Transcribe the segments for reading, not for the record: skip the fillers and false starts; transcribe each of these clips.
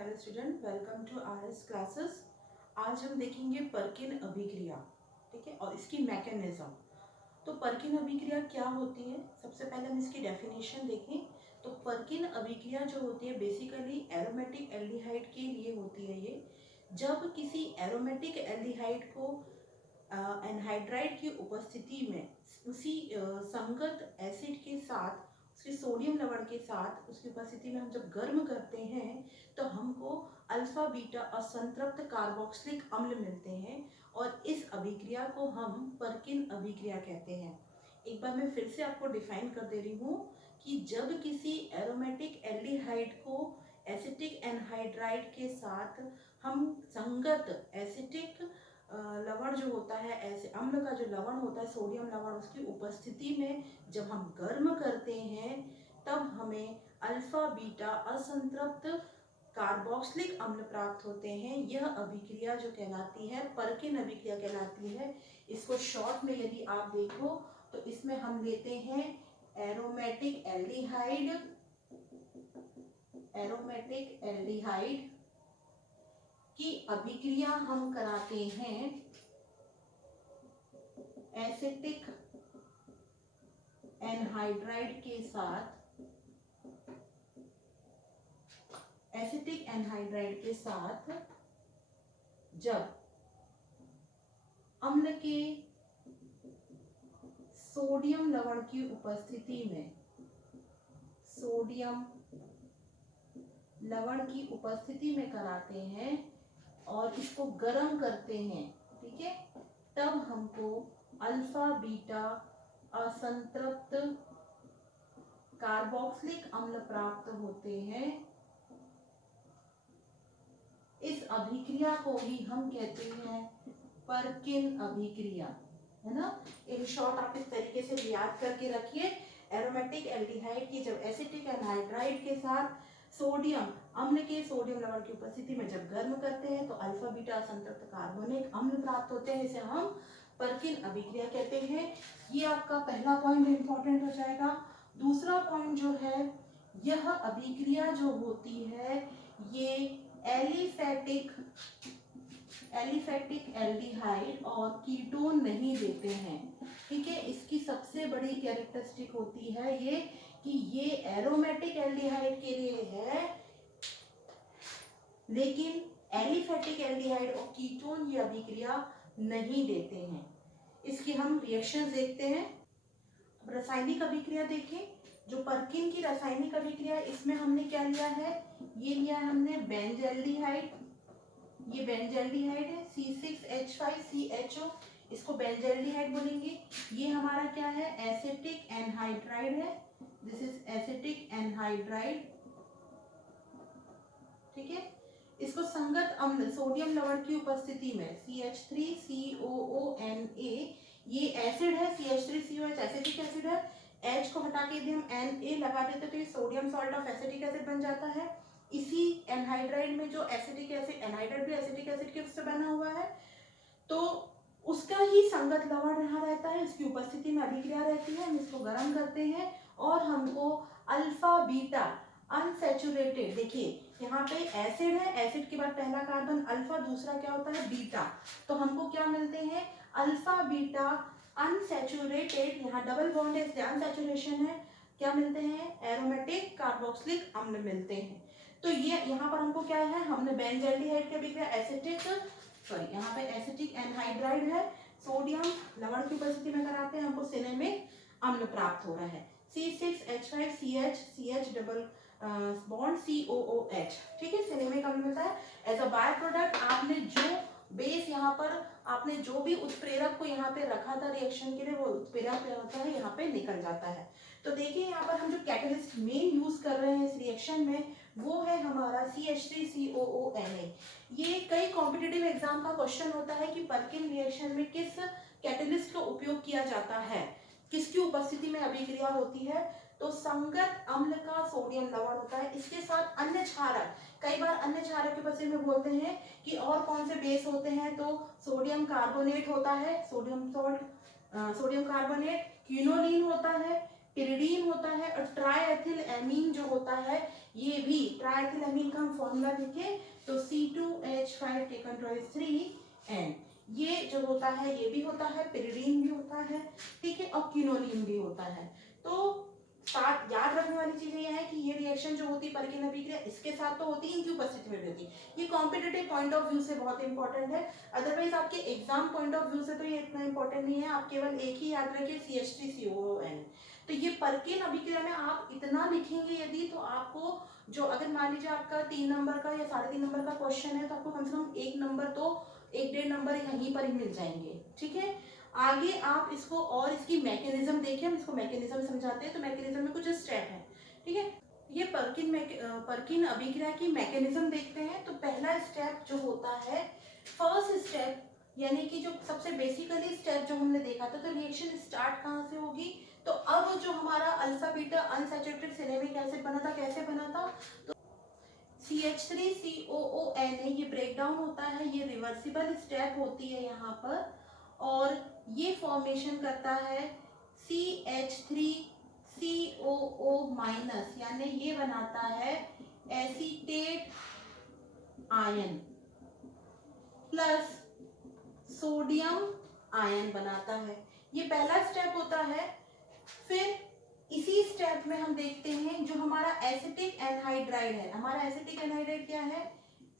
Hello student, welcome to RS classes. आज हम देखेंगे पर्किन अभिक्रिया, ठीक है, और इसकी मैकेनिज्म। तो पर्किन अभिक्रिया क्या होती है, सबसे पहले हम इसकी डेफिनेशन देखें। तो पर्किन अभिक्रिया जो होती है बेसिकली एरोमेटिक एल्डिहाइड के लिए होती है। ये जब किसी एरोमेटिक एल्डिहाइड को एनहाइड्राइड की उपस्थिति में उसी संगत एसिड के साथ, उसके सोडियम लवण के साथ उसकी उपस्थिति में हम जब गर्म करते हैं तो हमको अल्फा बीटा असंतृप्त कार्बोक्सिलिक अम्ल मिलते हैं, और इस अभिक्रिया को हम पर्किन अभिक्रिया कहते हैं। एक बार मैं फिर से आपको डिफाइन कर दे रही हूँ कि जब किसी एरोमेटिक एल्डिहाइड को एसिटिक एनहाइड्राइड के साथ हम संगत एसिटिक लवण जो होता है, ऐसे अम्ल का जो लवण होता है सोडियम लवण, उसकी उपस्थिति में जब हम गर्म करते हैं तब हमें अल्फा बीटा असंतृप्त कार्बोक्सिलिक अम्ल प्राप्त होते हैं। यह अभिक्रिया जो कहलाती है पर्किन अभिक्रिया कहलाती है। इसको शॉर्ट में यदि आप देखो तो इसमें हम लेते हैं एरोमेटिक एल्डिहाइड की अभिक्रिया हम कराते हैं एसिटिक एनहाइड्राइड के साथ, एसिटिक एनहाइड्राइड के साथ जब अम्ल के सोडियम लवण की उपस्थिति में, सोडियम लवण की उपस्थिति में कराते हैं और इसको गर्म करते हैं, ठीक है, तब हमको अल्फा बीटा असंतृप्त कार्बोक्सिलिक अम्ल प्राप्त होते हैं। इस अभिक्रिया को ही हम कहते हैं पर्किन अभिक्रिया, है ना। इन शॉर्ट आप इस तरीके से याद करके रखिए। एरोमेटिक एल्डिहाइड की जब एसिटिक एनहाइड्राइड के साथ सोडियम अम्ल के सोडियम लवण की उपस्थिति में जब गर्म करते हैं तो अल्फा बीटा असंतृप्त कार्बोनिक अम्ल प्राप्त होते हैं, इसे हम पर्किन अभिक्रिया कहते हैं। ये आपका पहला पॉइंट इंपॉर्टेंट हो जाएगा। दूसरा पॉइंट जो है, यह अभिक्रिया जो होती है ये एलिफेटिक एल्डिहाइड और कीटोन नहीं देते हैं, ठीक है। इसकी सबसे बड़ी कैरेक्टरिस्टिक होती है ये कि ये एरोमेटिक एल्डिहाइड के लिए है, लेकिन एलिफेटिक एल्डिहाइड और कीटोन ये अभिक्रिया नहीं देते हैं। इसकी हम रिएक्शंस देखते हैं। अब रासायनिक अभिक्रिया देखें। जो पर्किन की रासायनिक अभिक्रिया, इसमें हमने क्या लिया है, ये लिया है हमने बेंजल्डिहाइड। ये बेंजल्डिहाइड है C6H5CHO, इसको बेंजल्डिहाइड बोलेंगे। ये हमारा क्या है, एसिटिक एनहाइड्राइड है, दिस इज एसिटिक एनहाइड्राइड, ठीक है। इसको संगत अम्ल सोडियम लवण की उपस्थिति में CH3COONA, ये एसिड है, CH3COH एसिटिक एसिड है, H को हटा के यदि हम Na लगा देते तो ये sodium salt of acetic acid बन जाता है। इसी एनहाइड्राइड में जो एसिटिक एसिड, एनहाइड्राइड भी एसिटिक एसिड के उससे बना हुआ है, तो उसका ही संगत लवण यहाँ रहता है, इसकी उपस्थिति में अभिक्रिया रहती है। हम इसको गर्म करते हैं और हमको अल्फा बीटा अनसैचुरेटेड, देखिए यहाँ पे एसिड है, एसिड के बाद पहला कार्बन अल्फा, दूसरा क्या होता है बीटा, तो हमको क्या मिलते हैं अल्फा बीटा अनसैचुरेटेड, यहाँ डबल बॉन्ड है इसलिए अनसैचुरेशन है, क्या मिलते हैं एरोमेटिक कार्बोक्सिलिक अम्ल मिलते हैं। तो ये यहाँ पर हमको क्या है, हमने बेंजल्डिहाइड की अभिक्रिया एसिटिक, सॉरी यहाँ पे एसिटिक एनहाइड्राइड है, सोडियम लवण की उपस्थिति में कराते हैं, हमको सिनेमिक अम्ल प्राप्त हो रहा है C6H5CH डबल बॉन्ड COOH, ठीक है, सिनेमिक अम्ल मिलता है। एज अ बाय प्रोडक्ट आपने जो बेस यहाँ पर आपने जो भी उत्प्रेरक को यहाँ पे रखा था रिएक्शन के लिए, वो उत्प्रेरक होता है यहाँ पे निकल जाता है। तो देखिए यहाँ पर हम जो कैटलिस्ट मेन यूज कर रहे हैं इस रिएक्शन में वो है हमारा CH3COONA। ये कई कॉम्पिटिटिव एग्जाम का क्वेश्चन होता है कि पर्किन रिएक्शन में किस कैटलिस्ट का उपयोग किया जाता है, किसकी उपस्थिति में अभिक्रिया होती है, तो संगत अम्ल का सोडियम लवण होता है, इसके साथ अन्य क्षारक, कई बार अन्य क्षारक के उपस्थिति में बोलते हैं कि और कौन से बेस होते हैं, तो सोडियम कार्बोनेट होता है, sodium salt, sodium carbonate, quinoline होता है, पिरिडीन होता है, और ट्राइएथिल एमीन जो होता है, ये भी ट्राइएथिल एमीन का हम फॉर्मूला देखें तो C2H5 टेकन ट्वाइस 3N, ये जो होता है ये भी होता है, पिरिडीन भी होता है, ठीक है, और क्विनोलिन भी होता है। तो साथ याद रखने वाली चीजें ये है कि ये रिएक्शन जो होती है परकिन अभिक्रिया इसके साथ तो होती है, इनकी उपस्थिति में भी होती है। ये कॉम्पिटिटिव पॉइंट ऑफ व्यू से बहुत इंपॉर्टेंट है, अदरवाइज आपके एग्जाम पॉइंट ऑफ व्यू से तो ये इतना इंपॉर्टेंट नहीं है। आप केवल एक ही याद रखिए CH3COON। तो ये परकिन अभिक्रिया में आप इतना लिखेंगे यदि, तो आपको जो अगर मान लीजिए आपका 3 नंबर का या 3.5 नंबर का क्वेश्चन है, तो आपको कम से कम 1 नंबर तो 1-1.5 नंबर यहीं पर ही मिल जाएंगे, ठीक है। आगे आप इसको और इसकी मैकेनिज्म देखें, हम इसको मैकेनिज्म समझाते हैं। तो मैकेनिज्म में कुछ स्टेप है, ठीक है। ये परकिन अभिक्रिया की मैकेनिज्म देखते हैं। तो पहला स्टेप जो होता है, फर्स्ट स्टेप, यानी कि जो सबसे बेसिकली स्टेप जो हमने देखा था, तो रिएक्शन स्टार्ट कहाँ से होगी, तो अब जो हमारा alpha beta unsaturated cinnamic acid बना था, कैसे बना था, तो CH3COON है, ये ब्रेक डाउन होता है, ये रिवर्सिबल स्टेप होती है यहाँ पर, और ये फॉर्मेशन करता है CH3COO माइनस, यानी ये बनाता है acetate ion plus sodium ion बनाता है। ये पहला स्टेप होता है। फिर इसी स्टेप में हम देखते हैं जो हमारा एसिटिक एनहाइड्राइड है, हमारा एसिटिक एनहाइड्राइड क्या है,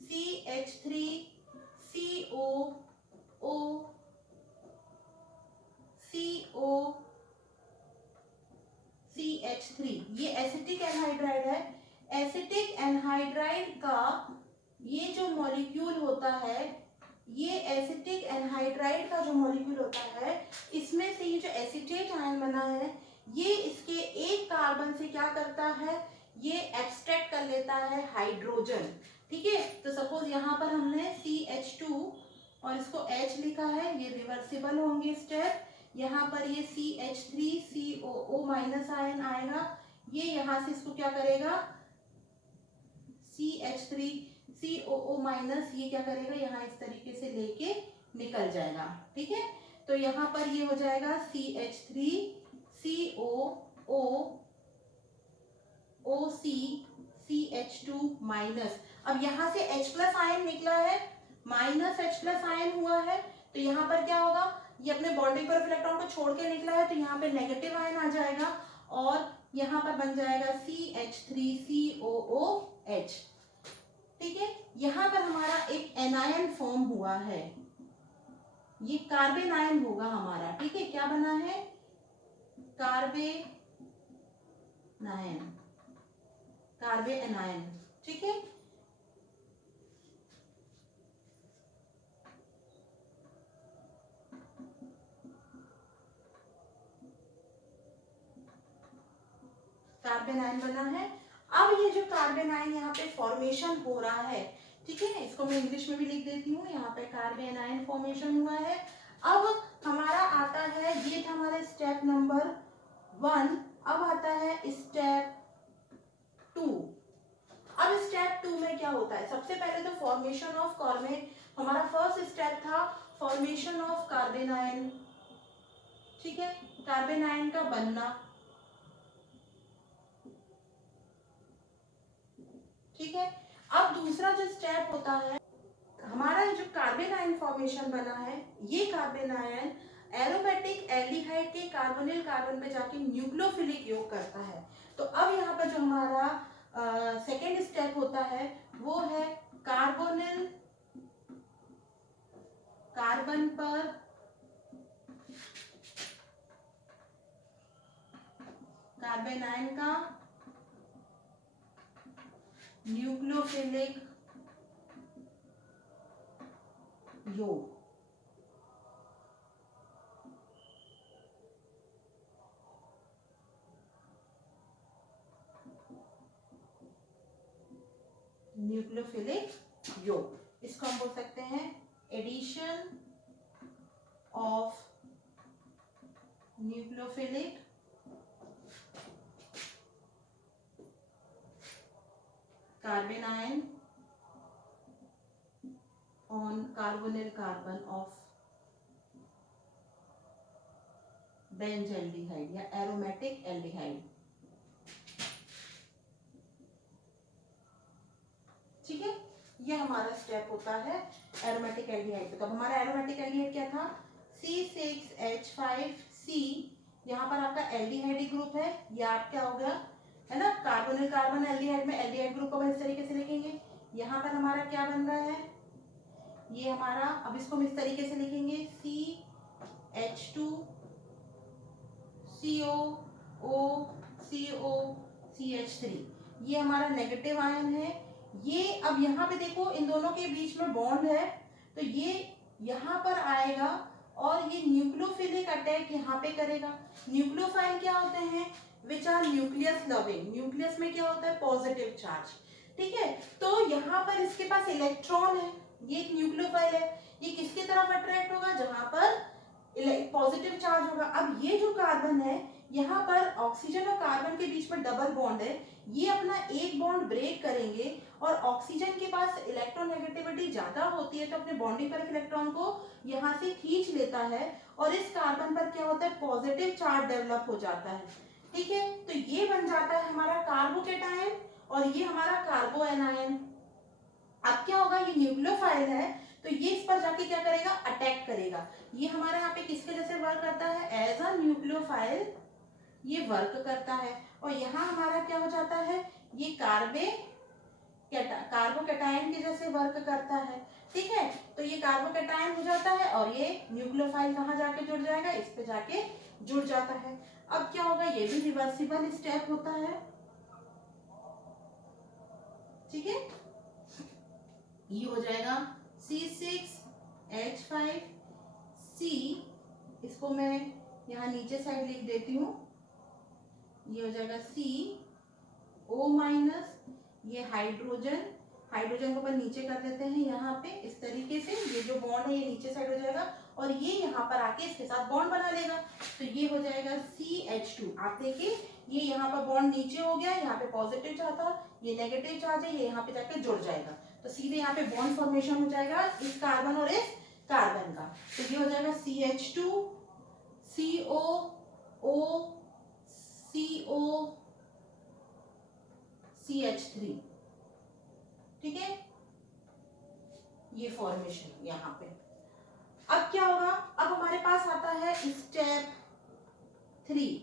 CH3COCH3, ये एसिटिक एनहाइड्राइड है। एसिटिक एनहाइड्राइड का ये जो मॉलिक्यूल होता है, ये एसिटिक एनहाइड्राइड का जो मॉलिक्यूल होता है, इसमें से ये जो एसीटेट आयन बना है, ये इसके एक कार्बन से क्या करता है, ये एक्सट्रैक्ट कर लेता है हाइड्रोजन, ठीक है। तो सपोज यहाँ पर हमने CH2 और इसको H लिखा है, ये रिवर्सिबल होंगे स्टेप। यहाँ पर ये CH3COO माइनस आयन आएगा, ये यहाँ से इसको क्या करेगा, CH3COO माइनस, ये क्या करेगा, यहाँ इस तरीके से लेके निकल जाएगा, ठीक है। तो यहाँ पर ये हो जाएगा CH3COOCCH2 माइनस। अब यहाँ से H प्लस आयन निकला है, माइनस H प्लस आयन हुआ है, तो यहाँ पर क्या होगा, ये अपने बॉन्डिंग पर इलेक्ट्रॉन को छोड़ के निकला है, तो यहाँ पे नेगेटिव आयन आ जाएगा, और यहाँ पर बन जाएगा CH3COOH, ठीक है। यहाँ पर हमारा एक एनायन फॉर्म हुआ है, ये कार्बन आयन होगा हमारा, ठीक है। क्या बना है, कार्बन आयन, ठीक है। कार्बन आयन बना है। अब ये जो कार्बन आयन यहाँ पे फॉर्मेशन हो रहा है, ठीक है, इसको मैं इंग्लिश में भी लिख देती हूँ, यहाँ पे कार्बन आयन फॉर्मेशन हुआ है। अब हमारा आता है, ये था हमारा स्टेप नंबर 1, अब आता है स्टेप 2। अब स्टेप 2 में क्या होता है, सबसे पहले तो फॉर्मेशन ऑफ कार्बन, हमारा फर्स्ट स्टेप था फॉर्मेशन ऑफ कार्बन आयन, ठीक है, कार्बन आयन का बनना, ठीक है। अब दूसरा जो स्टेप होता है, हमारा जो कार्बन आयन फॉर्मेशन बना है, ये कार्बन आयन एरोमेटिक एल्डिहाइड के कार्बोनिल कार्बन पे जाके न्यूक्लियोफिलिक योग करता है। तो अब यहाँ पर जो हमारा सेकेंड स्टेप होता है, वो है कार्बोनिल कार्बन पर कार्बन आयन का न्यूक्लियोफिलिक योग, न्यूक्लियोफिलिक योग, इसको हम बोल सकते हैं addition of nucleophilic carbon ion on carbonyl carbon of benzaldehyde या एरोमेटिक एरोमेटिक एल्डिहाइड। ठीक है, ये हमारा स्टेप होता है एरोमेटिक एल्डिहाइड। तो हमारा एरोमेटिक एल्डिहाइड क्या था, C6H5C। यहाँ पर आपका एल्डिहाइड ग्रुप है, ये आप क्या हो गया है ना, कार्बोनिल कार्बन एल्डिहाइड में एल्डिहाइड ग्रुप को हम इस तरीके से लिखेंगे। यहाँ पर हमारा क्या बन रहा है, ये हमारा, अब इसको हम इस तरीके से लिखेंगे CH2CO, ये हमारा नेगेटिव आयन है। ये अब यहाँ पे देखो इन दोनों के बीच में बॉन्ड है, तो ये यहाँ पर आएगा और ये न्यूक्लियोफिलिक अटैक यहाँ पे करेगा। न्यूक्लियोफाइल क्या होते हैं, which are nucleus loving. Nucleus में क्या होता है, पॉजिटिव चार्ज। ठीक है, तो यहाँ पर इसके पास इलेक्ट्रॉन है, ये एक न्यूक्लियोफाइल है, ये किसकी तरफ अट्रैक्ट होगा, जहां पर पॉजिटिव चार्ज होगा। अब ये जो कार्बन है, यहाँ पर ऑक्सीजन और कार्बन के बीच में डबल बॉन्ड है, ये अपना एक बॉन्ड ब्रेक करेंगे और ऑक्सीजन के पास इलेक्ट्रोनेगेटिविटी ज्यादा होती है, तो अपने बॉन्डिंग पर इलेक्ट्रॉन को यहाँ से खींच लेता है और इस कार्बन पर क्या होता है, पॉजिटिव चार्ज डेवलप हो जाता है। ठीक है, तो ये बन जाता है हमारा कार्बोकेटायन और ये हमारा कार्बोएनायन। अब क्या होगा, ये न्यूक्लियोफाइल है, तो ये इस पर जाके क्या करेगा, अटैक करेगा। ये हमारे यहाँ पे किसके जैसे वर्क करता है, एज अ न्यूक्लियोफाइल ये वर्क करता है। और यहाँ हमारा क्या हो जाता है, ये कार्बोकेटायन के जैसे वर्क करता है। ठीक है, तो ये कार्बोकेटायन हो जाता है और ये न्यूक्लियोफाइल कहाँ जाके जुड़ जाएगा, इस पे जाके जुड़ जाता है। अब क्या होगा, ये भी रिवर्सिबल स्टेप होता है। ठीक है, ये हो जाएगा C6H5C, इसको मैं यहाँ नीचे साइड लिख देती हूँ, ये हो जाएगा CO-, ये हाइड्रोजन, हाइड्रोजन को अपन नीचे कर देते हैं यहाँ पे इस तरीके से, ये जो बॉन्ड है ये नीचे साइड हो जाएगा और ये यहाँ पर आके इसके साथ बॉन्ड बना लेगा, तो ये हो जाएगा CH2। आप देखिए ये यहाँ पर बॉन्ड नीचे हो गया, यहाँ पे पॉजिटिव चार्ज था, ये नेगेटिव चार्ज है, ये यहाँ पे जाके जुड़ जाएगा, तो सीधे यहाँ पे बॉन्ड फॉर्मेशन हो जाएगा इस कार्बन और इस कार्बन का। तो ये हो जाएगा CH2 CO CH3। ठीक है, ये फॉर्मेशन यहाँ पे। अब क्या होगा, अब हमारे पास आता है स्टेप 3।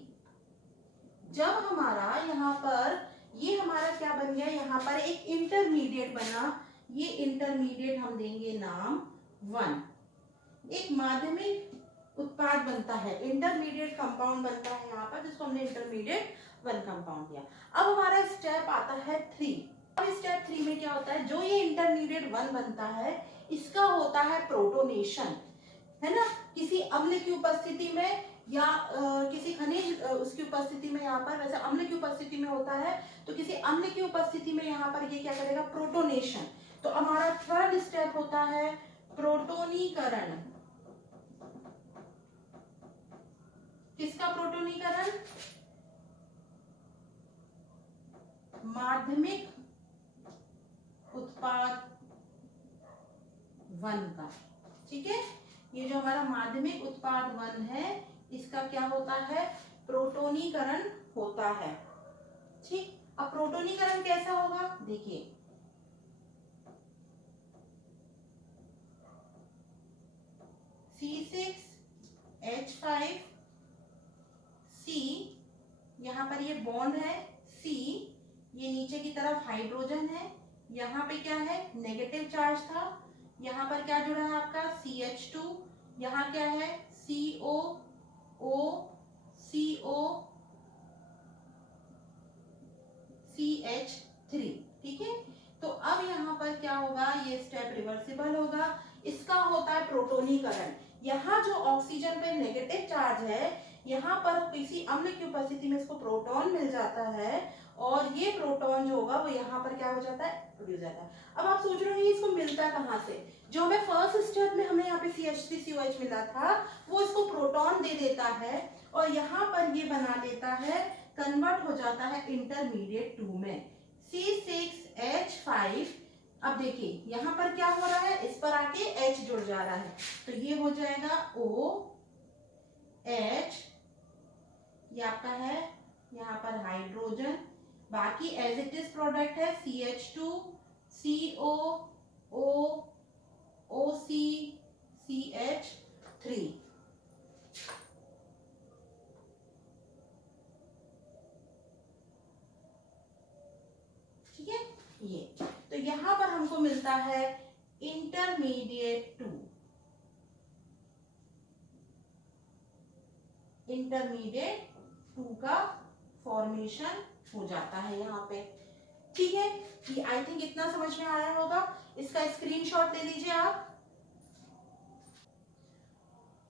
जब हमारा यहाँ पर ये हमारा क्या बन गया, यहाँ पर एक इंटरमीडिएट बना, ये इंटरमीडिएट हम देंगे नाम 1। एक माध्यमिक उत्पाद बनता है, इंटरमीडिएट कंपाउंड बनता है यहाँ पर, जिसको हमने इंटरमीडिएट 1 कंपाउंड दिया। अब हमारा स्टेप आता है 3। अब स्टेप 3 में क्या होता है, जो ये इंटरमीडिएट 1 बनता है इसका होता है प्रोटोनेशन, है ना, किसी अम्ल की उपस्थिति में या किसी खनिज उसकी उपस्थिति में, यहाँ पर वैसे अम्ल की उपस्थिति में होता है, तो किसी अम्ल की उपस्थिति में यहाँ पर ये क्या करेगा, प्रोटोनेशन। तो हमारा थर्ड स्टेप होता है प्रोटोनीकरण। किसका प्रोटोनीकरण, माध्यमिक उत्पाद 1 का। ठीक है, ये जो हमारा माध्यमिक उत्पाद 1 है इसका क्या होता है, प्रोटोनीकरण होता है। ठीक, अब प्रोटोनीकरण कैसा होगा, देखिए C6H5C, यहाँ पर ये बॉन्ड है C, ये नीचे की तरफ हाइड्रोजन है, यहाँ पे क्या है, नेगेटिव चार्ज था, यहाँ पर क्या जुड़ा है आपका CH2, यहाँ क्या है CH3। ठीक है, तो अब यहाँ पर क्या होगा, ये स्टेप रिवर्सिबल होगा, इसका होता है प्रोटोनीकरण। यहाँ जो ऑक्सीजन पे नेगेटिव चार्ज है, यहाँ पर किसी अम्ल की उपस्थिति में इसको प्रोटॉन मिल जाता है और ये प्रोटॉन जो होगा वो यहाँ पर क्या हो जाता है, प्रोड्यूस जाता है। अब आप सोच रहे हो इसको मिलता कहाँ से, जो हमें फर्स्ट स्टेप में हमें यहाँ पे CH3COH मिला था वो इसको प्रोटॉन दे देता है और यहाँ पर ये बना लेता है, कन्वर्ट हो जाता है इंटरमीडिएट 2 में C6H5। अब देखिए यहाँ पर क्या हो रहा है, इस पर आके H जुड़ जा रहा है, तो ये हो जाएगा OH, ये आपका है यहाँ पर हाइड्रोजन, बाकी एज इट इज प्रोडक्ट है CH2 CO O OC CH3। ठीक है, ये तो यहां पर हमको मिलता है इंटरमीडिएट 2, इंटरमीडिएट 2 का फॉर्मेशन हो जाता है यहाँ पे। ठीक है, ये आई थिंक इतना समझ में आया होगा। इसका स्क्रीनशॉट ले लीजिए आप।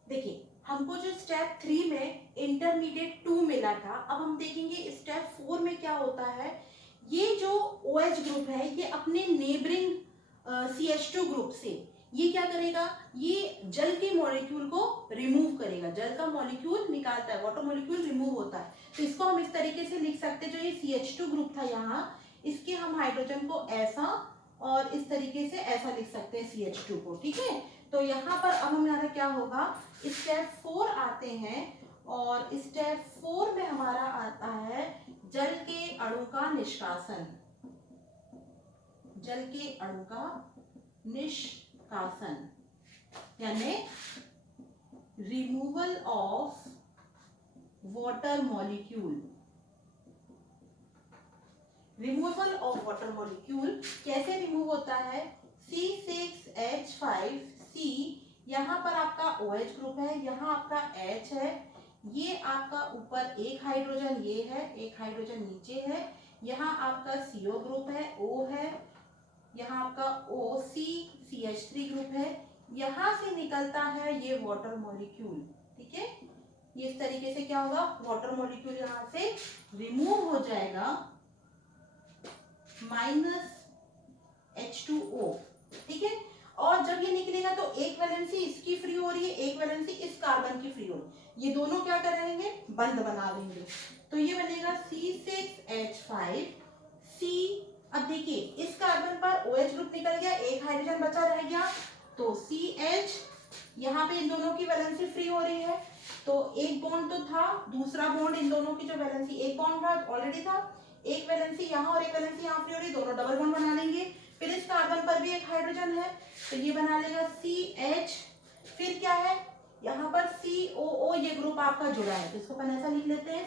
देखिए हमको जो स्टेप 3 में इंटरमीडिएट 2 मिला था, अब हम देखेंगे स्टेप 4 में क्या होता है। ये जो OH ग्रुप है ये अपने नेबरिंग CH2 ग्रुप से ये क्या करेगा, ये जल के मॉलिक्यूल को रिमूव करेगा, जल का मॉलिक्यूल निकालता है, वाटर मॉलिक्यूल रिमूव होता है। तो इसको हम इस तरीके से लिख सकते हैं, जो ये CH2 ग्रुप था यहाँ, इसके हम हाइड्रोजन को ऐसा और इस तरीके से ऐसा लिख सकते हैं CH2 को। ठीक है, तो यहाँ पर अब हमारा क्या होगा, स्टेप 4 आते हैं और स्टेप 4 में हमारा आता है जल के अणु का निष्कासन, जल के अणु का निष्कासन यानी removal of water molecule. Removal of water molecule कैसे रिमूव होता है, C6H5C, यहाँ पर आपका OH ग्रुप है, यहाँ आपका H है, ये आपका ऊपर एक हाइड्रोजन ये है, एक हाइड्रोजन नीचे है, यहाँ आपका CO ग्रुप है, O है, यहाँ आपका OC CH3 ग्रुप है, यहाँ से निकलता है ये वाटर मॉलिक्यूल। ठीक है, ये इस तरीके से क्या होगा, वाटर मॉलिक्यूल यहाँ से रिमूव हो जाएगा -H2O। ठीक है, और जब ये निकलेगा तो एक वैलेंसी इसकी फ्री हो रही है, एक वैलेंसी इस कार्बन की फ्री हो रही है, ये दोनों क्या करेंगे, बंद बना देंगे। तो ये बनेगा C6H5C। अब देखिए इस कार्बन पर OH ग्रुप निकल गया, एक हाइड्रोजन बचा रह गया, तो CH, यहाँ पे इन दोनों की वैलेंसी फ्री हो रही है, तो एक बॉन्ड तो था, दूसरा बॉन्ड इन दोनों की जो वैलेंसी, एक बॉन्ड था ऑलरेडी था, एक वैलेंसी यहाँ और एक वैलेंसी यहाँ फ्री हो रही, दोनों डबल बॉन्ड बना लेंगे। फिर इस कार्बन पर भी एक हाइड्रोजन है, तो ये बना लेगा CH, फिर क्या है यहाँ पर COO, ये ग्रुप आपका जुड़ा है, तो इसको अपन ऐसा लिख लेते हैं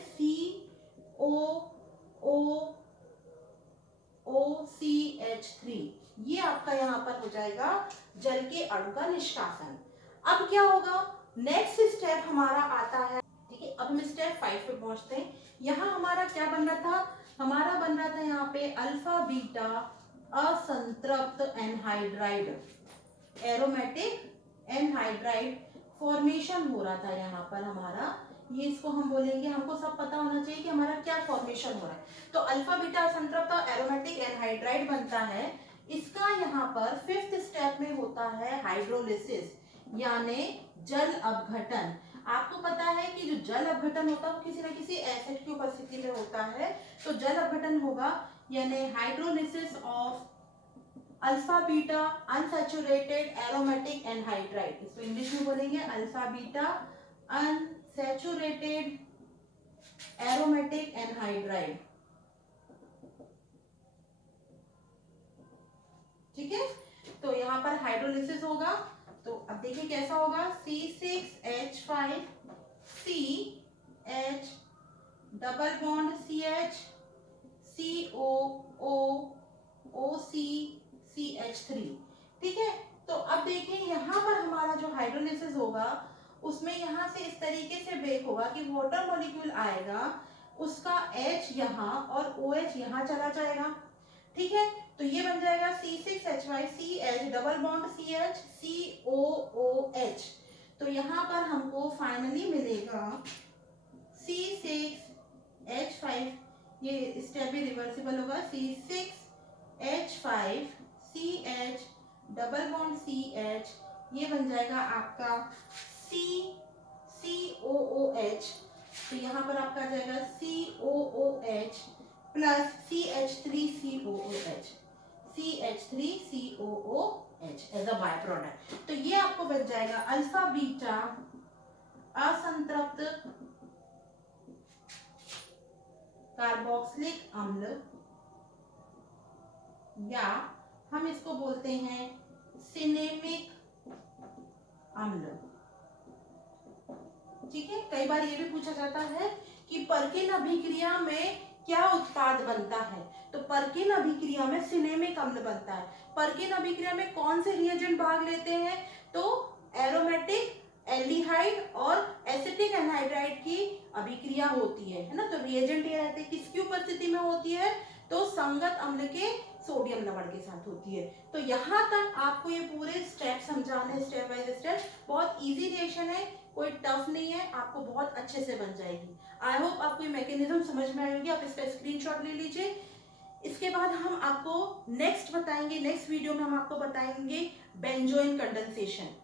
COOCH3, ये आपका यहाँ पर हो जाएगा जल के अणु का निष्कासन। अब क्या होगा, नेक्स्ट स्टेप हमारा आता है। ठीक है, अब हम स्टेप 5 पे पहुंचते हैं। यहाँ हमारा क्या बन रहा था, हमारा बन रहा था यहाँ पे अल्फा बीटा असंतृप्त एनहाइड्राइड, एरोमेटिक एनहाइड्राइड फॉर्मेशन हो रहा था यहाँ पर हमारा। ये इसको हम बोलेंगे, हमको सब पता होना चाहिए कि हमारा क्या फॉर्मेशन हो रहा है। तो अल्फा बीटा असंतृप्त एरोमेटिक एनहाइड्राइड बनता है, इसका यहाँ पर 5th स्टेप में होता है हाइड्रोलिसिस यानी जल अपघटन। आपको पता है कि जो जल अपघटन होता है वो किसी न किसी एसिड की उपस्थिति में होता है, तो जल अपघटन होगा यानी hydrolysis of alpha beta unsaturated aromatic anhydride, इसको इंग्लिश में बोलेंगे alpha beta unsaturated aromatic anhydride. ठीक है, तो यहाँ पर हाइड्रोलिसिस होगा, तो अब देखिए कैसा होगा, C6H5CH double bond CH COOCCH3। ठीक है, तो अब देखिए यहाँ पर हमारा जो हाइड्रोलिसिस होगा उसमें यहाँ से इस तरीके से ब्रेक होगा कि वाटर मॉलिक्यूल आएगा, उसका H यहाँ और OH यहाँ चला जाएगा। ठीक है, तो ये बन जाएगा C6H5CH double bond CH COOH। तो यहाँ पर हमको फाइनली मिलेगा C6H5, ये स्टेप भी रिवर्सिबल होगा, C6H5CH डबल बॉन्ड CH, ये बन जाएगा आपका COOH। तो यहाँ पर आपका आ जाएगा COOH प्लस CH3COOH as a by product. तो ये आपको बच जाएगा अल्फा बीटा असंतृप्त कार्बोक्सिलिक अम्ल, या हम इसको बोलते हैं सिनेमिक अम्ल। ठीक है, कई बार ये भी पूछा जाता है कि पर्किन अभिक्रिया में क्या उत्पाद बनता है, तो पर्किन अभिक्रिया में सिनेमिक अम्ल बनता है। पर्किन अभिक्रिया में कौन से रिएजेंट भाग लेते हैं, तो एरोमेटिक एल्डिहाइड और एसिटिक एनहाइड्राइड की अभिक्रिया होती है ना। तो रिएजेंट ये रहते हैं, किसकी उपस्थिति में होती है, तो संगत अम्ल के सोडियम लवण के साथ होती है। तो यहाँ तक आपको ये पूरे स्टेप समझाने, स्टेप बाय स्टेप, बहुत इजी रिएक्शन है, कोई टफ नहीं है, आपको बहुत अच्छे से बन जाएगी। आई होप आपको ये मैकेनिज्म समझ में आई होगी। आप इसका स्क्रीनशॉट ले लीजिए। इसके बाद हम आपको नेक्स्ट बताएंगे, नेक्स्ट वीडियो में हम आपको बताएंगे बेंजोइन कंडेंसेशन।